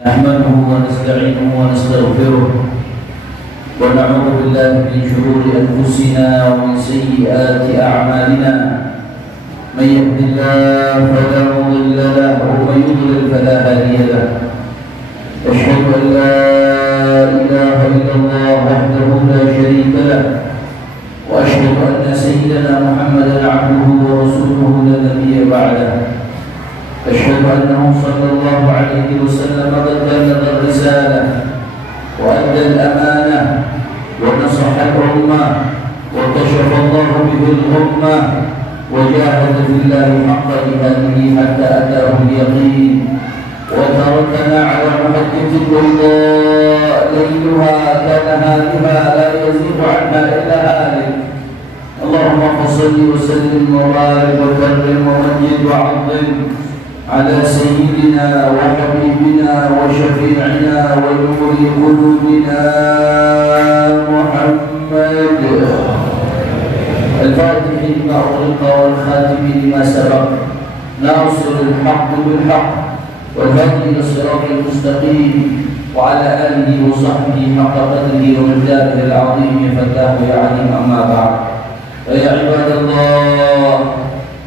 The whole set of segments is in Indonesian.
نحمده ونستعينه ونستغفره ونعوذ بالله من شرور أنفسنا ومن سيئات أعمالنا. من يهد الله فلا مضل له ومن يضلل فلا هادي له. أشهد أن لا إله إلا الله وحده لا شريك له، وأشهد أن سيدنا محمدا عبده ورسوله لا نبي بعده. أشهد أنه صلى الله عليه وسلم قد بلغ الرسالة وأدى الأمانة ونصح الأمة وكشف الله به الغمة وجاهد في الله حق جهاده حتى أتاه اليقين، وتركنا على محجة البيضاء ليلها كنهارها لا يزيغ عنها إلا هالك. اللهم صل وسلم وبارك وكرم ومجد وعظم على سيدنا وحبيبنا وشفيعنا ونور قلوبنا محمد الفاتح لما أغلق والخاتم لما سبق ناصر الحق بالحق والهادي إلى الصراط المستقيم وعلى آله وصحبه حق قدره ومقداره العظيم. فتاه يا عليم. أما بعد، فيا عباد الله،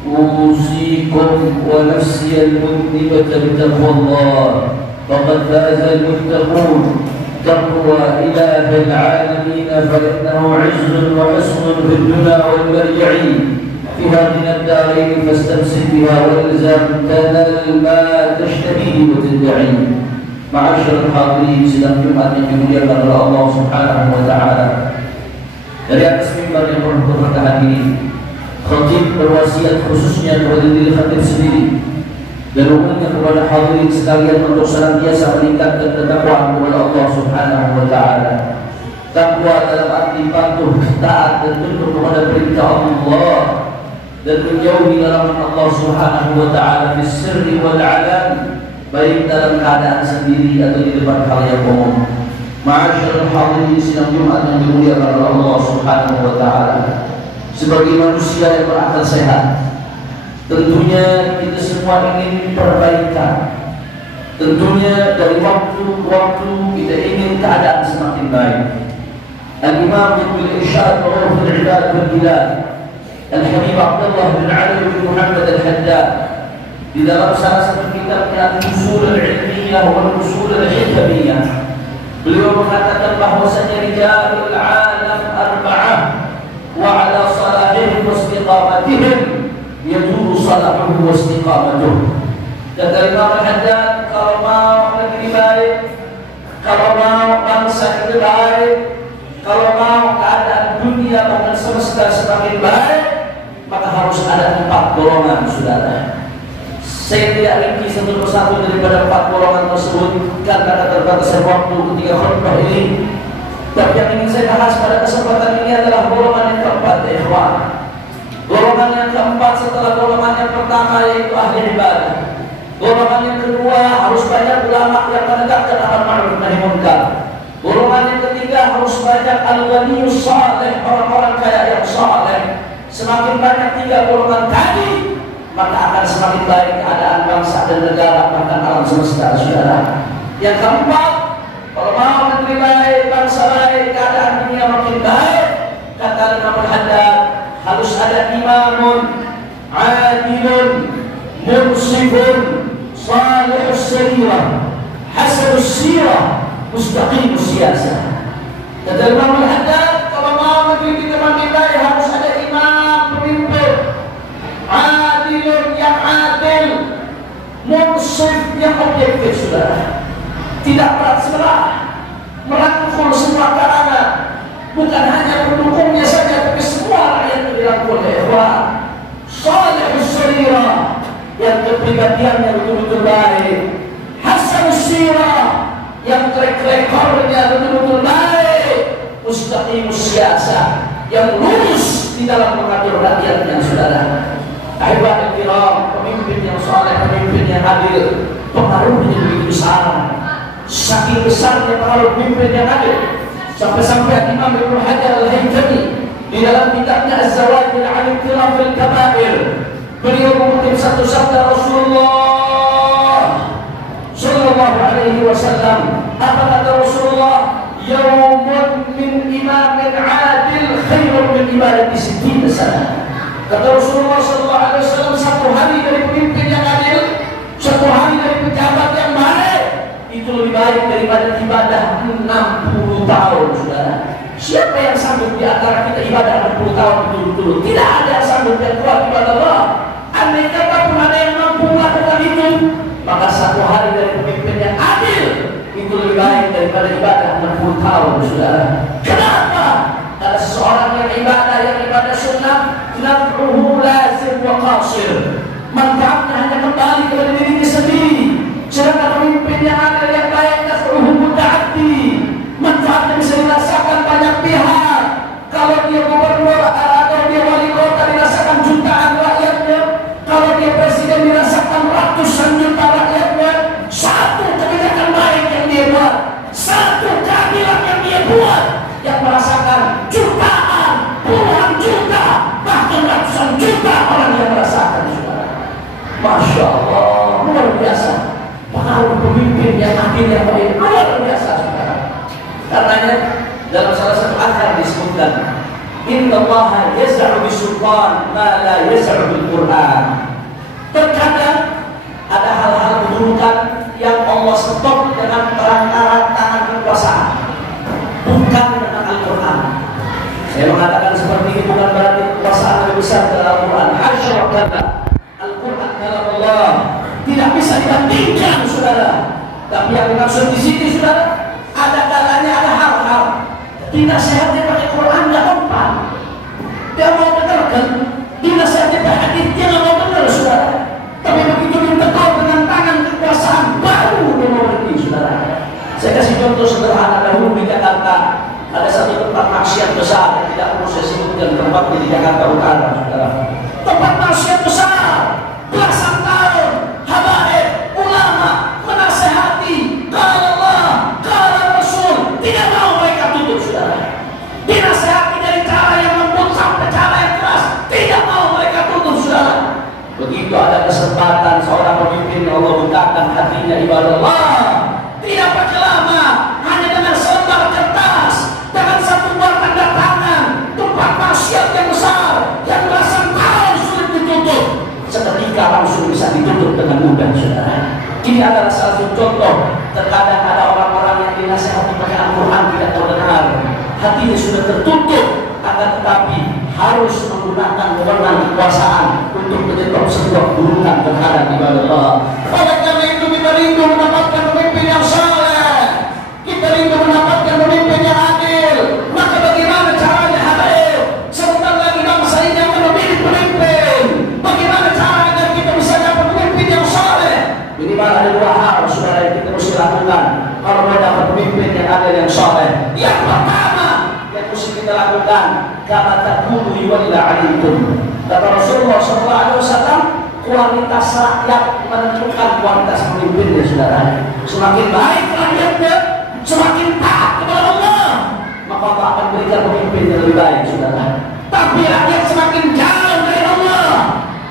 أوصيكم ونفسي المذنبة بتقوى الله، فقد فاز المتقون. تقوى إله العالمين فإنه عز وحصن في الدنيا والمرجعين فيها من الدارين، فاستمسك بها والزم تنال ما تشتهيه وتدعي. معاشر الحاضرين، sidang Jumat yang dimuliakan oleh Allah Subhanahu wa taala. Dari atas mimbar yang berbahagia ini, khatib berwasiat khususnya kepada diri khatib sendiri dan umumnya kepada hadirin sekalian untuk senantiasa meningkatkan ketakwaan kepada Allah Subhanahu wa taala. Takwa dalam arti patuh, taat dan tunduk kepada perintah Allah dan menjauhi larangan Allah Subhanahu wa taala di sirri wal alan, baik dalam keadaan sendiri atau di depan khalayak umum. Ma'asyiral hadirin sidang Jumat yang dimuliakan oleh Allah Subhanahu wa taala. Sebagai manusia yang berakal sehat, tentunya kita semua ingin perbaikan. Tentunya dari waktu ke waktu kita ingin keadaan semakin baik. Al-Imam Ibn Irsyad wa Urful Ibad wal Bilad Al-Habib Abdullah bin Ali bin Muhammad Al-Haddad di dalam salah satu kitabnya Al-Usul Al-Ilmiyah wa Al-Usul Al-Hikmiyah, beliau mengatakan bahwasanya rijalul alam arba'ah wa ala salahihim wa istiqamatihim yaduru salahuhu wa istiqamatuh. Kata Imam Al-Haddad, kalau mau negeri baik, kalau mau bangsa itu baik, kalau mau keadaan dunia bahkan semesta semakin baik, maka harus ada 4 golongan, saudara. Saya tidak rinci satu persatu daripada 4 golongan tersebut karena keterbatasan waktu ketika khutbah ini. Tapi yang ingin saya bahas pada kesempatan ini adalah golongan yang keempat, ikhwan. Golongan yang keempat setelah golongan yang pertama, yaitu ahli ibadah. Golongan yang kedua, harus banyak ulama yang menegakkan amar ma'ruf nahi munkar. Golongan yang ketiga, harus banyak al-ghaniyus saleh, orang-orang kaya yang saleh. Semakin banyak 3 golongan tadi, maka akan semakin baik keadaan bangsa dan negara bahkan alam semesta, saudara. Yang keempat, kalau mau negeri baik, bangsa baik, keadaan dunia makin baik, kata Imam Al-Haddad, harus ada imamun adilun munsifun salihus sirah hasanus sirah mustaqimus siyasah. Kata Imam Al-Haddad, kalau mau negeri kita makin baik, harus ada imam pemimpin adilun yang adil, munsif yang objektif, saudara. Tidak berat sebelah, merangkul semua kalangan, bukan hanya pendukungnya saja, tapi semua rakyat yang dirangkul. Salihus sirah, yang kepribadiannya betul-betul baik. Hasanus sirah, yang track recordnya betul-betul baik. Mustaqimus siyasah, yang lurus di dalam mengatur rakyatnya, saudara. Ahibahil kiram, pemimpin yang saleh, pemimpin yang adil, pengaruhnya begitu besar. Saking besarnya pengaruh pemimpin yang adil, sampai-sampai Imam Ibnu Hajar Al-Haytami di dalam kitabnya Az-Zawajir 'an Iqtirafil Kaba'ir, beliau mengutip satu sabda Rasulullah sallallahu sallallahu alaihi wasallam. Apa kata Rasulullah? Yaumun min imamin adil khairun min ibadati sittina sana. Kata Rasulullah sallallahu alaihi wasallam, satu hari dari pemimpin yang adil, satu hari dari pejabat yang baik, itu lebih baik daripada ibadah 60 tahun, saudara. Siapa yang sanggup di antara kita ibadah 60 tahun betul-betul? Tidak ada yang sanggup yang kuat ibadah Allah. Andai kata pun ada yang mampu melakukan itu, maka satu hari dari pemimpin yang adil itu lebih baik daripada ibadah 60 tahun, saudara. Kenapa? Karena seseorang yang ibadah sunnah, naf'uhu lazim wa qasir. Manfaatnya hanya kembali kepada dirinya sendiri. Sedangkan pemimpin yang ada yang baik, naf'uhu muta'addi. Manfaatnya bisa dirasakan banyak pihak. Kalau dia gubernur atau dia wali kota dirasakan jutaan rakyatnya. Kalau dia presiden dirasakan ratusan juta rakyatnya. Satu kebijakan baik yang dia buat, satu keadilan yang dia buat, yang merasakan jutaan, puluhan juta, bahkan ratusan juta orang yang merasakan. Masya Allah, luar biasa. Pengaruh pemimpin yang adil yang baik, luar biasa, saudara. Karenanya dalam salah satu akar disebutkan, Inna Allah yaz'u bisultan ma la yaz'u bil Quran. Terkadang ada hal-hal keburukan yang Allah stop dengan perantara tangan kekuasaan, bukan dengan Al-Quran. Saya mengatakan seperti ini bukan berarti kekuasaan lebih besar dari Al-Quran. Hasya wa kalla. Al-Quran kalam Allah tidak bisa dibandingkan, saudara. Tapi yang dimaksud di sini, saudara, ada kalanya ada hal-hal tidak sehatnya pakai Quran nggak mempan. Dia mau dengarkan, tidak sehatnya pakai hadis dia nggak mau dengar, saudara. Tapi begitu ditegur dengan tangan kekuasaan baru dia mau berhenti, saudara. Saya kasih contoh sederhana. Dahulu di Jakarta ada satu tempat maksiat besar yang tidak perlu saya sebutkan tempatnya di Jakarta Utara, saudara. Tempat maksiat besar, belasan tahun habaib ulama menasehati kalau Allah, kalau Rasul, tidak mau mereka tutup, saudara. Dinasehati dari cara yang lembut sampai cara yang keras, tidak mau mereka tutup, saudara. Begitu ada kesempatan seorang pemimpin yang Allah bukakan hatinya ibadah Allah, tidak pakai lama, hanya dengan selembar kertas, dengan satu buah tanda tangan, tempat maksiat yang besar, yang belasan tahun sulit ditutup, seketika langsung bisa ditutup dengan mudah, saudara. Ini adalah salah satu contoh. Terkadang ada orang-orang yang dinasihati pakai Al-Quran tidak tahu dengar, hatinya sudah tertutup, akan tetapi harus menggunakan wewenang kekuasaan untuk menyetop sebuah keburukan terhadap ibadah Allah. Oleh karena itu kita rindu mendapatkan pemimpin yang saleh, kita rindu mendapatkan pemimpin yang adil. Maka bagaimana caranya, habaib? Sebentar lagi bangsa ini akan memilih pemimpin. Bagaimana caranya agar kita bisa dapat pemimpin yang saleh? Minimal ada dua hal, saudara, yang kita mesti lakukan kalau mau dapat pemimpin yang adil yang saleh. Yang pertama yang mesti kita lakukan, kama taqulu yuwalla alaikum. Kata Rasulullah SAW, kualitas rakyat menentukan kualitas pemimpinnya, saudara. Semakin baik rakyatnya, semakin taat kepada Allah, maka Allah akan berikan pemimpin yang lebih baik, saudara. Tapi rakyat semakin jauh dari Allah,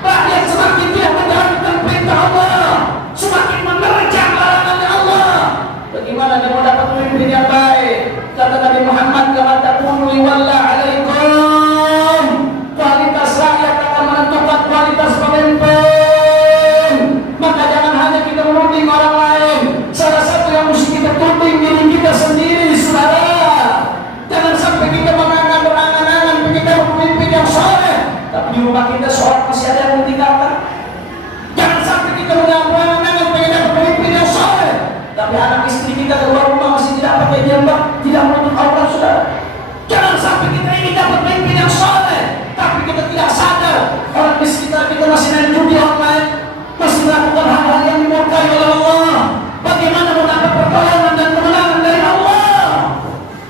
rakyat semakin tidak menjalankan perintah Allah, semakin menerjang larangannya Allah, bagaimana dia mau dapat pemimpin yang baik? Kata Nabi Muhammad, kama taqulu yuwalla alaikum. Kualitas rakyat akan menentukan kualitas pemimpin. Maka jangan hanya kita menuding orang lain. Salah satu yang mesti kita tuding diri kita sendiri, saudara. Jangan sampai kita berangan-angan pengen dapat pemimpin yang saleh, tapi di rumah kita seorang masih ada yang meninggalkan. Jangan sampai kita berangan-angan pengen dapat pemimpin yang saleh, tapi anak istri kita keluar rumah masih tidak pakai jilbab, tidak menutup aurat, saudara. Jangan sampai kita ingin dapat pemimpin yang saleh, tapi kita tidak sadar orang di sekitar kita masih main judi online, masih melakukan hal-hal yang dimurkai oleh Allah. Bagaimana mendapat pertolongan dan kemenangan dari Allah?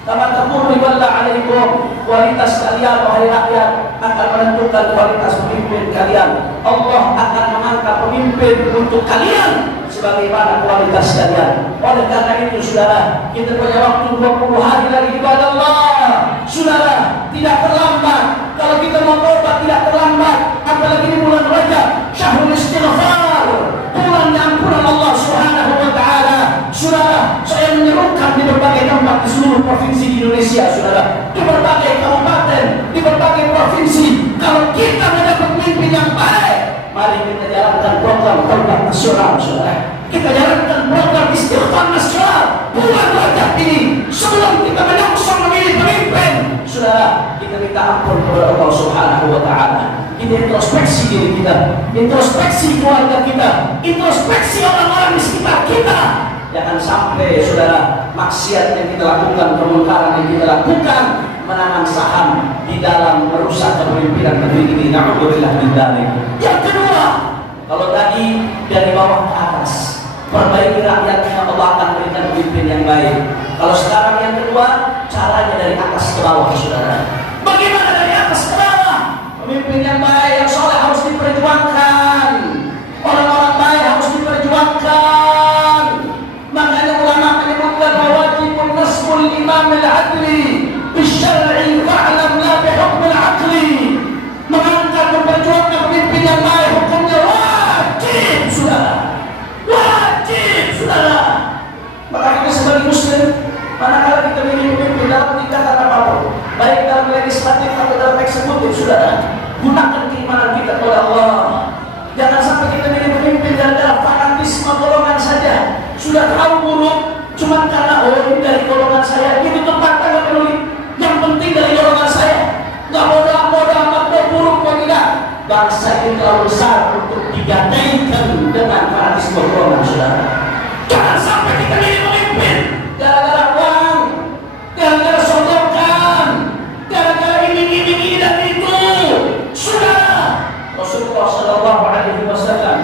Kama taqulu yuwalla alaikum. Kualitas kalian, wahai rakyat, akan menentukan kualitas pemimpin kalian. Allah akan mengangkat pemimpin untuk kalian sebagaimana kualitas kalian. Oleh karena itu, saudara, kita punya waktu 20 hari lagi ibadah Allah. Saudara, tidak terlambat. Kalau kita mau tobat tidak terlambat. Apalagi di bulan Rajab, syahrul istighfar, bulan ampunan Allah Subhanahu wa taala. di berbagai tempat di seluruh provinsi di Indonesia, saudara, di berbagai kabupaten, di berbagai provinsi. Kalau kita mendapat pemimpin yang baik, mari kita jalankan program taubat nasional, saudara. Kita jalankan program istighfar nasional bulan Rajab ini. Sebelum kita menyongsong memilih pemimpin, saudara, kita minta ampun kepada Allah Subhanahu wa Ta'ala. Kita introspeksi diri kita, introspeksi keluarga kita, introspeksi orang-orang di sekitar kita. Jangan sampai, saudara, maksiat yang kita lakukan, kemungkaran yang kita lakukan menanam saham di dalam merusak kepemimpinan negeri ini. Na'udzubillah min dzalik. Yang kedua, kalau tadi dari bawah ke atas, perbaiki rakyatnya, Allah akan berikan pemimpin yang baik. Kalau sekarang yang kedua, caranya dari atas ke bawah, saudara. Bagaimana dari atas ke bawah? Pemimpin yang baik, yang soleh harus diperjuangkan. Orang-orang baik harus diperjuangkan. Makanya ulama menyebutkan bahwa wajibun nasbul imam al-adli bisyar'i fa'lam la bihukm al-aqli. Mengangkat, memperjuangkan pemimpin yang baik, hukumnya wajib, saudara. Wajib, saudara. Maka kita sebagai muslim, manakala kita memilih pemimpin dalam tingkatan apapun, baik dalam legislatif atau dalam eksekutif, saudara, gunakan keimanan kita kepada Allah. Jangan sampai kita milih pemimpin gara-gara fanatisme golongan saja. Sudah tahu buruk, cuma karena ini dari golongan saya, itu tempatnya nggak peduli. Yang penting dari golongan saya, nggak bodoh amat buruk kok tidak. Bangsa ini terlalu besar untuk digadaikan dengan fanatisme golongan, saudara. Jangan sampai kita milih pemimpin gara-gara uang, gara-gara sodokan, gara-gara ini dan itu. Saudara, Rasulullah Shallallahu Alaihi Wasallam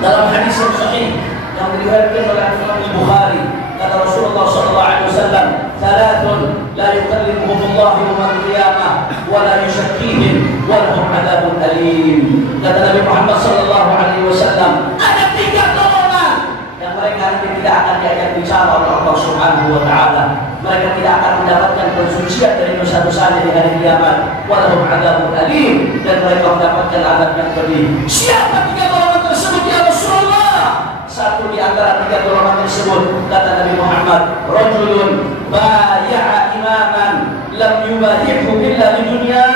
dalam hadis yang sahih yang diriwayatkan oleh Imam Bukhari, kata Rasulullah Shallallahu Alaihi Wasallam, "Salatun la yukallimuhum Allah yawmal qiyamah wa la yuzakkihim wa lahum adzabun alim." Kata Nabi Muhammad Shallallahu Alaihi Wasallam, ada 3 golongan yang mereka nanti tidak akan diajak bicara oleh Allah Subhanahu Wa Taala. Mereka tidak akan mendapatkan pensucian dari dosa-dosanya di hari kiamat. Wa lahum adzabun alim, dan mereka mendapatkan azab yang pedih. Siapa 3 golongan tersebut ya Rasulullah? Satu di antara 3 golongan tersebut, kata Nabi Muhammad, rajulun baya'a imaman lam yubahihu illa di dunia,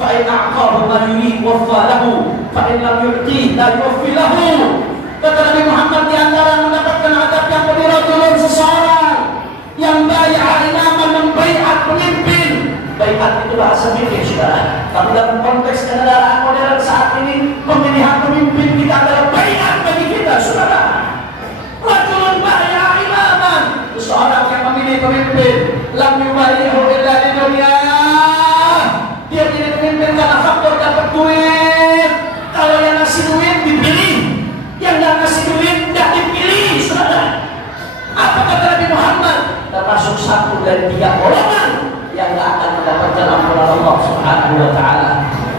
fa in a'tahu ma yurid waffa lahu, fa in lam yu'ti la yuwaffi lahu. Kata Nabi Muhammad, di antara mendapatkan azab yang pedih rajulun, seseorang yang baya'a imaman, membaiat pemimpin. Baiat itu bahasa fikih, saudara. Tapi dalam konteks kenegaraan modern saat ini, pemilihan pemimpin kita adalah baiat bagi kita, saudara. Rajulun baya'a imaman, seseorang yang memilih pemimpin, lam yubahihu illa di dunia. Dia pilih pemimpin karena faktor dapat duit. Kalau yang ngasih duit dipilih, yang nggak ngasih duit tidak dipilih, saudara. Apa kata Nabi Muhammad? Termasuk satu dari 3 golongan yang nggak akan mendapatkan ampunan Allah Subhanahu Wa Taala.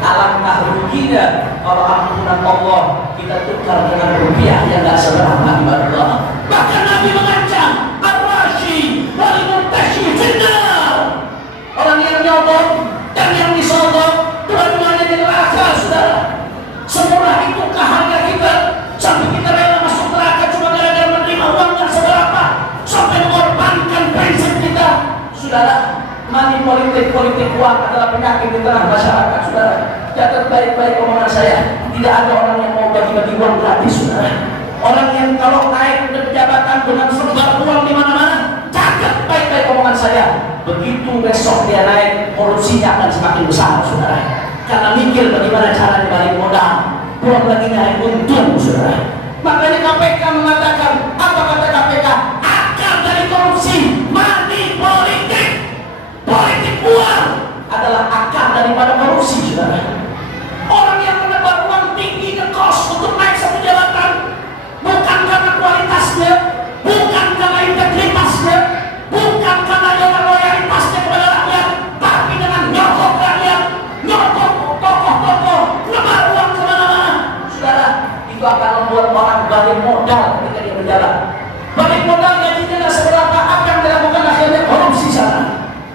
Alangkah ruginya kalau ampunan Allah kita tukar dengan rupiah yang nggak seberapa, ibadah. Bahkan Nabi mengancam ar-rashi wal murtashi finnar. Orang yang nyodok dan yang disodok, dua-duanya di neraka, saudara. Semurah itukah harga kita sampai kita rela masuk neraka cuma gara-gara menerima uang yang seberapa, sampai mengorbankan prinsip kita, saudara. Money politik uang adalah penyakit di tengah masyarakat, saudara. Catat baik-baik omongan saya, tidak ada orang yang mau bagi-bagi uang gratis, saudara. Orang yang kalau naik ke jabatan dengan sebar uang di mana-mana, catat baik-baik omongan saya. Begitu besok dia naik, korupsinya akan semakin besar, saudara. Karena mikir bagaimana cara balik modal, belum lagi naik untung, saudara. Makanya KPK mengatakan, apa kata KPK? Akar dari korupsi, money politik. Politik uang adalah akar daripada korupsi, saudara. Orang yang menebar uang tinggi ke kos untuk naik satu jabatan, bukan karena kualitasnya, bukan karena integritasnya, bukan karena loyalitasnya kepada rakyat, tapi dengan nyokok rakyat, nyokok tokoh-tokoh, nebar uang kemana-mana, saudara. Itu akan membuat orang balik modal ketika dia berjalan. Balik modal gajinya nggak seberapa, apa yang dilakukan akhirnya korupsi sana.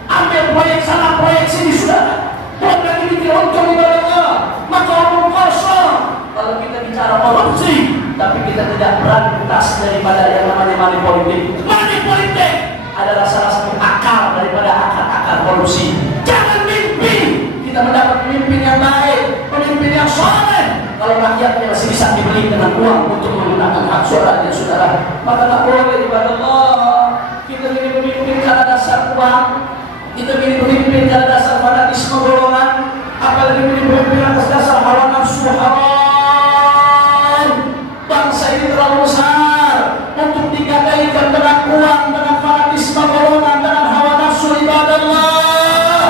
Ambil proyek sana, proyek sini, sudah. Belum lagi mikir untung di bawah, maka omong kosong. Kalau kita bicara korupsi, tapi kita tidak berantas daripada yang namanya money politik. Money politik adalah salah satu akar daripada akar-akar korupsi. Jangan mimpi kita mendapat pemimpin yang baik, pemimpin yang soleh, kalau rakyatnya masih bisa dibeli dengan uang untuk menggunakan hak suaranya, saudara. Maka tak boleh ibadah Allah kita pilih pemimpin karena dasar uang, kita pilih pemimpin karena dasar fanatisme golongan, apalagi pilih pemimpin atas dasar hawa nafsu haram. Bangsa ini terlalu besar untuk digadaikan dengan uang, dengan fanatisme golongan, dengan hawa nafsu ibadah Allah.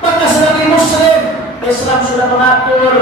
Maka sebagai Muslim, Islam sudah mengatur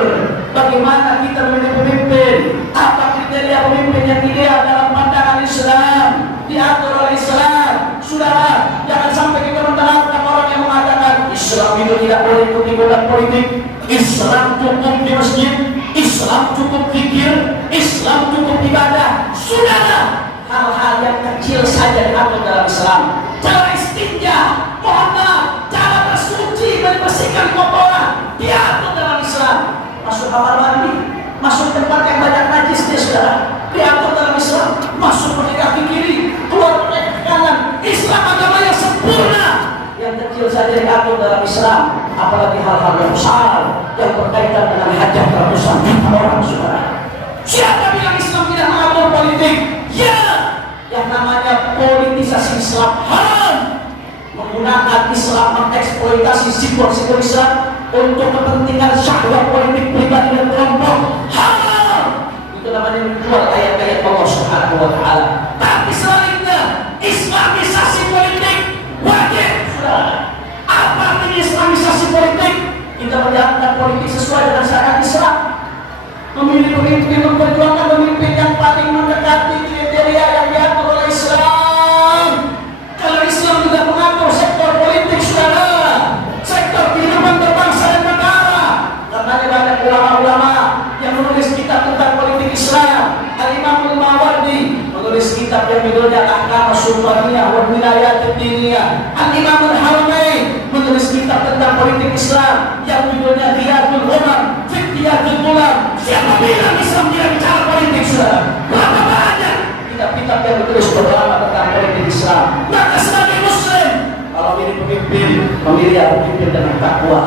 bagaimana kita memilih pemimpin, apa kriteria pemimpin yang ideal dalam pandangan Islam, diatur oleh Islam. Saudara, jangan sampai kita mendengarkan orang yang mengatakan Islam itu tidak boleh ikut ikutan politik, Islam cukup di masjid, Islam cukup zikir, Islam cukup ibadah. Saudara, hal-hal yang kecil saja diatur dalam Islam. Cara istinja, mohon maaf, cara bersuci dan bersihkan kotoran diatur dalam Islam. Masuk kamar mandi, masuk tempat yang banyak najisnya, saudara, diatur dalam Islam. Masuk pakai kaki kiri, keluar pakai kaki kanan. Islam agama yang sempurna. Yang kecil saja diatur dalam Islam, apalagi hal-hal yang besar yang berkaitan dengan hajat ratusan juta orang, saudara. Siapa bilang Islam tidak mengatur politik? Ya, yang namanya politisasi Islam haram. Menggunakan Islam mengeksploitasi simbol-simbol Islam untuk kepentingan syahwat politik pribadi dan kelompok haram. Itu namanya menjual ayat-ayat Allah Subhanahu wa taala. Tapi sebaliknya, Islamisasi politik wajib, saudara. Apa artinya Islamisasi politik? Kita menjalankan politik sesuai dengan syariat Islam. Memilih pemimpin, memperjuangkan pemimpin yang paling mendekati kriteria yang diatur oleh Islam. Kalau Islam tidak mengatur sektor politik, saudara, sektor kehidupan berbangsa dan negara. Karena banyak ulama-ulama yang menulis kitab tentang politik Islam. Al-Imam Al-Mawardi menulis kitab yang judulnya Ahkam Sultaniyah wa Wilayat Diniyah. Al-Imam Al-Haramain menulis kitab tentang politik Islam yang judulnya Riyadul Umam, Fiqhiyatul Ulam. Siapa bilang Islam tidak bicara politik, saudara? Berapa banyak kitab-kitab yang ditulis ulama tentang politik Islam? Maka sebagai Muslim, kalau pilih pemimpin, memilih pemimpin dengan takwa.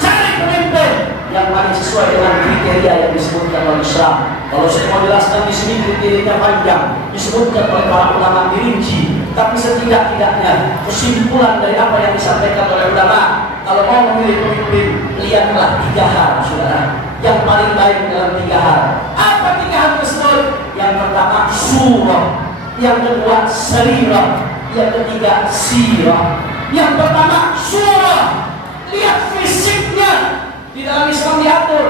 Cari pemimpin yang paling sesuai dengan kriteria yang disebutkan oleh Islam. Kalau saya mau jelaskan di sini kriterianya panjang, disebutkan oleh para ulama dirinci. Tapi setidak-tidaknya kesimpulan dari apa yang disampaikan oleh ulama, kalau mau memilih pemimpin, lihatlah 3 hal, saudara, yang paling baik dalam 3 hal. Apa 3 hal tersebut? Yang pertama surah, yang kedua sarirah, yang ketiga sirah. Yang pertama surah, lihat fisiknya. Di dalam Islam diatur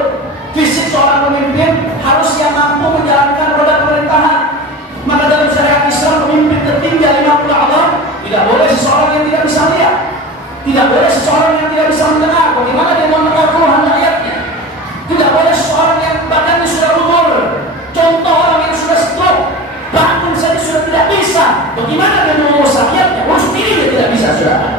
fisik seorang pemimpin harus yang mampu menjalankan roda pemerintahan. Maka dalam syariat Islam pemimpin tertinggi 50 a'dha, tidak boleh seseorang yang tidak bisa lihat, tidak boleh seseorang yang tidak bisa mendengar. Bagaimana dia mau mendengar keluhan rakyatnya? Tidak boleh seseorang yang badannya sudah umur, contoh orang yang sudah stroke, bangun saja sudah tidak bisa. Bagaimana dia mau mengurus rakyatnya? Urus dirinya tidak bisa, saudara.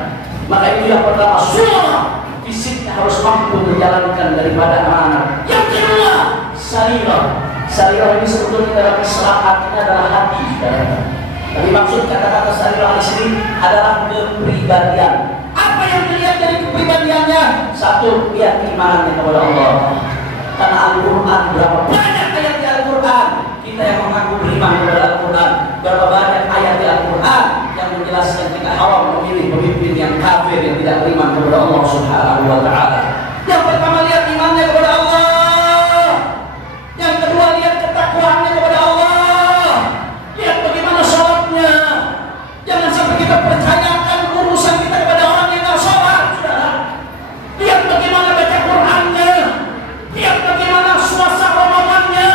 Maka itu yang pertama, surah, fisiknya harus mampu menjalankan daripada amanah. Yang kedua, sarirah. Sarirah ini sebetulnya dalam Islam artinya adalah hati, saudara. Tapi maksud kata-kata sarirah di sini adalah kepribadian. Apa yang dilihat dari kepribadiannya? Satu, lihat keimanannya kepada Allah. Karena Al-Quran, berapa banyak ayat di Al-Quran kita yang mengaku beriman kepada Al-Quran. Berapa banyak ayat di Al-Quran yang menjelaskan kita haram memilih pemimpin yang kafir, yang tidak beriman kepada Allah Subhanahu wa taala. Yang pertama, lihat imannya kepada Allah. Yang kedua, lihat ketakwaannya kepada Allah. Lihat bagaimana sholatnya. Jangan sampai kita percayakan urusan kita kepada orang yang tidak sholat, saudara. Lihat bagaimana baca Qurannya. Lihat bagaimana suasana Ramadannya.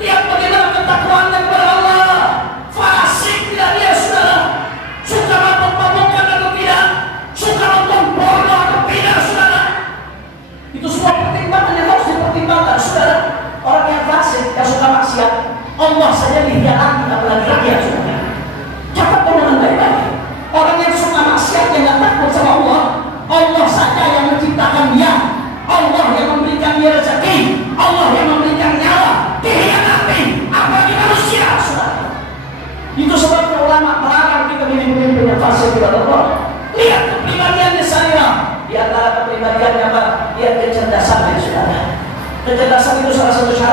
Lihat bagaimana ketakwaannya kepada Allah. Fasik tidak dia, saudara. Suka mabuk-mabukan atau tidak, suka nonton porno atau tidak, saudara. Itu semua pertimbangan yang harus dipertimbangkan, saudara. Orang yang fasik, yang suka maksiat, Allah saja dikhianati, apalagi rakyat, saudara. Catat dengan baik-baik. Orang yang suka maksiat, yang tidak takut sama Allah, Allah saja yang menciptakan dia, Allah yang memberikan dia rezeki, Allah yang memberikan nyawa, dikhianati, apalagi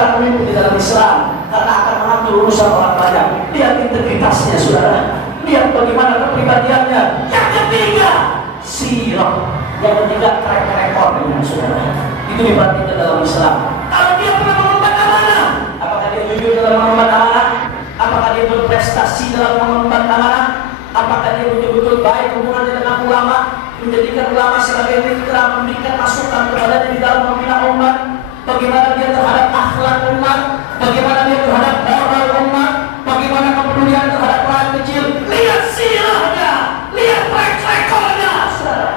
seorang pemimpin di dalam Islam karena akan mengatur urusan orang banyak. Lihat integritasnya, saudara. Lihat bagaimana kepribadiannya. Yang ketiga, sirah. Yang ketiga, track recordnya, saudara. Itu diperhatikan dalam Islam. Kalau dia pernah mengemban amanah, apakah dia jujur dalam mengemban amanah? Apakah dia berprestasi dalam mengemban amanah? Apakah dia betul-betul baik hubungannya dengan ulama, menjadikan ulama sebagai mitra, memberikan masukan kepadanya di dalam membina umat? Bagaimana dia terhadap akhlak umat? Bagaimana dia terhadap moral umat? Bagaimana kepedulian terhadap rakyat kecil? Lihat sirahnya, lihat track recordnya, saudara.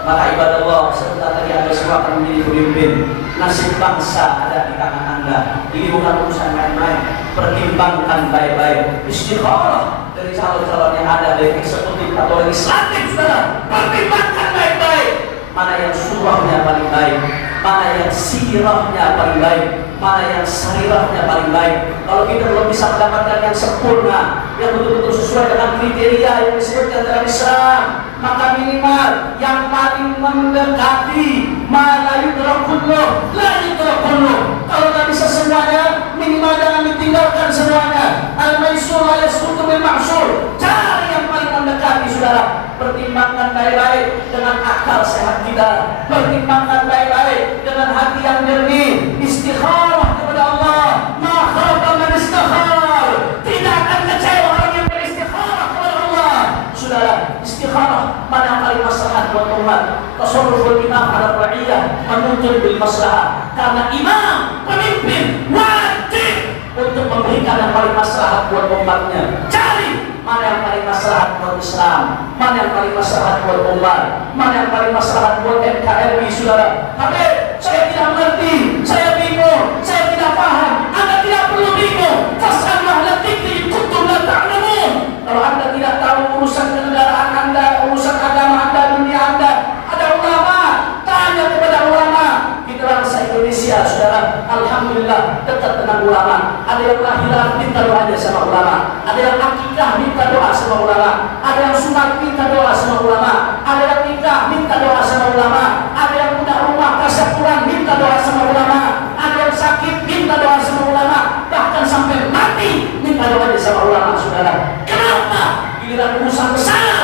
Maka ibadah Allah, sebentar tadi Anda semua akan menjadi pemimpin. Nasib bangsa ada di tangan Anda. Ini bukan urusan main-main. Pertimbangkan baik-baik. Istikharah dari calon-calon yang ada, dari eksekutif atau legislatif, saudara. Pertimbangkan baik-baik. Mana yang surahnya paling baik, mana yang sirahnya paling baik, mana yang sarirahnya paling baik. Kalau kita belum bisa mendapatkan yang sempurna, yang betul-betul sesuai dengan kriteria yang disebutkan dalam Islam, maka minimal yang paling mendekati mana yudrakullah, la yudrakullah. Kalau tak bisa semuanya, minimal jangan ditinggalkan semuanya. Al-maisur la yasqutu bil ma'sur. Cari yang paling mendekati, saudara. Pertimbangkan baik-baik dengan akal sehat kita. Pertimbangkan baik-baik dengan hati yang jernih. Istikharah kepada Allah. Ma khaba man istakhar. Tidak akan kecewa orang yang beristikharah kepada Allah. Saudara, istikharah mana yang paling maslahat buat umat. Tasarruful imam ala ra'iyah menuntut bil maslahah. Karena imam, pemimpin, wajib untuk memberikan yang paling maslahat buat umatnya. Cari mana yang paling maslahat buat Islam, mana yang paling maslahat buat umat, mana yang paling maslahat buat NKRI, saudara. Habib, saya tidak mengerti, saya bingung, saya tidak paham. Anda tidak perlu bingung. Fas'alu ahla dzikri in kuntum la ta'lamun. Kalau Anda tidak tahu urusan kenegaraan Anda, urusan agama Anda, dunia Anda, ada ulama, tanya kepada ulama. Kita bangsa Indonesia, saudara, alhamdulillah dekat dengan ulama. Ada yang lahiran minta doanya sama ulama, ada yang akikah minta doa sama ulama, ada yang sunat minta doa sama ulama, ada yang nikah minta doa sama ulama, ada yang punya rumah kasapuran minta doa sama ulama, ada yang sakit minta doa sama ulama, bahkan sampai mati minta doa sama ulama, saudara. Kenapa? Giliran urusan besar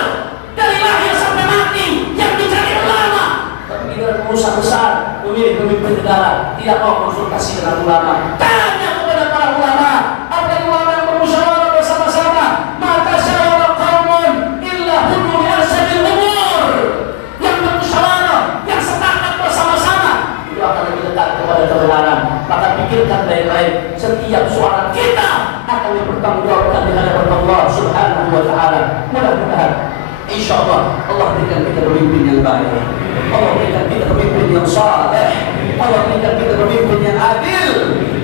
dari lahir sampai mati yang dicari ulama. Tapi giliran urusan besar memilih pemimpin negara tidak mau konsultasi dengan ulama. Tanya kepada para ulama. Ada ulama yang bermusyawarah bersama-sama. Maka syawara qaumun illa hum yarsadil umur. Yang bermusyawarah, yang sepakat bersama-sama, itu akan lebih dekat kepada kebenaran. Maka pikirkan baik-baik. Setiap suara kita akan dipertanggungjawabkan di hadapan Allah Subhanahu wa taala. Mudah-mudahan insyaallah Allah berikan kita pemimpin yang baik. Allah berikan kita pemimpin yang saleh. Allah berikan kita pemimpin yang adil.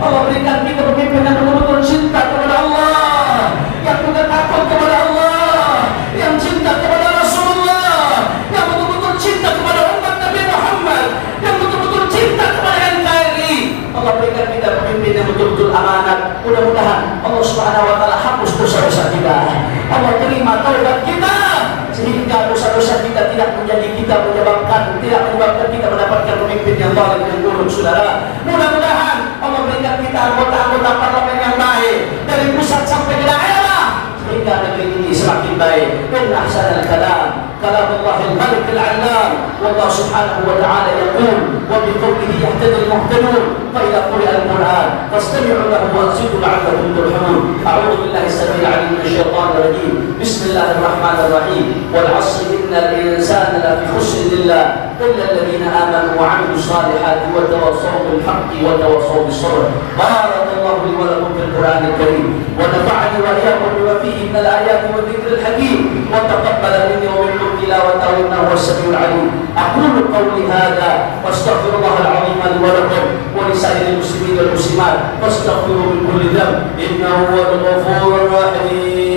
Allah berikan kita pemimpin yang betul-betul cinta kepada Allah, yang juga takut kepada Allah, yang cinta kepada Rasulullah, yang betul-betul cinta kepada umat Nabi Muhammad, yang betul-betul cinta kepada NKRI. Allah berikan kita pemimpin yang betul-betul amanat. Mudah-mudahan Allah Subhanahu wa taala hapus dosa-dosa kita. Allah terima taubat kita sehingga dosa-dosa kita tidak menyebabkan kita mendapatkan pemimpin yang zalim yang buruk, saudara. Mudah-mudahan Allah berikan kita anggota-anggota parlemen yang baik dari pusat sampai ke daerah sehingga negeri ini semakin baik. Inna ahsanal kalam kalamullah al-malik al-allam. Wallah subhanahu wa ta'ala yaqul wa biqawlihi yahtadi al-muhtadun fa idza quri'a al-Qur'an fastami'u lahu wa ansitu la'allakum turhamun. A'udzu billahi as-sami'il 'alim minasy syaithanir rajim. Bismillahir rahmanir rahim. Wal 'asri innal insana lafi khusr illa الذين آمنوا وعملوا الصالحات وتواصوا بالحق وتواصوا بالصبر. بارك الله لي ولكم في القرآن الكريم ونفعني وإياكم بما فيه من الآيات والذكر الحكيم وتقبل مني ومنكم تلاوته إنه هو السميع العليم. أقول قولي هذا واستغفر الله العظيم لي ولكم ولسائر المسلمين والمسلمات فاستغفروا من كل ذنب إنه هو الغفور الرحيم.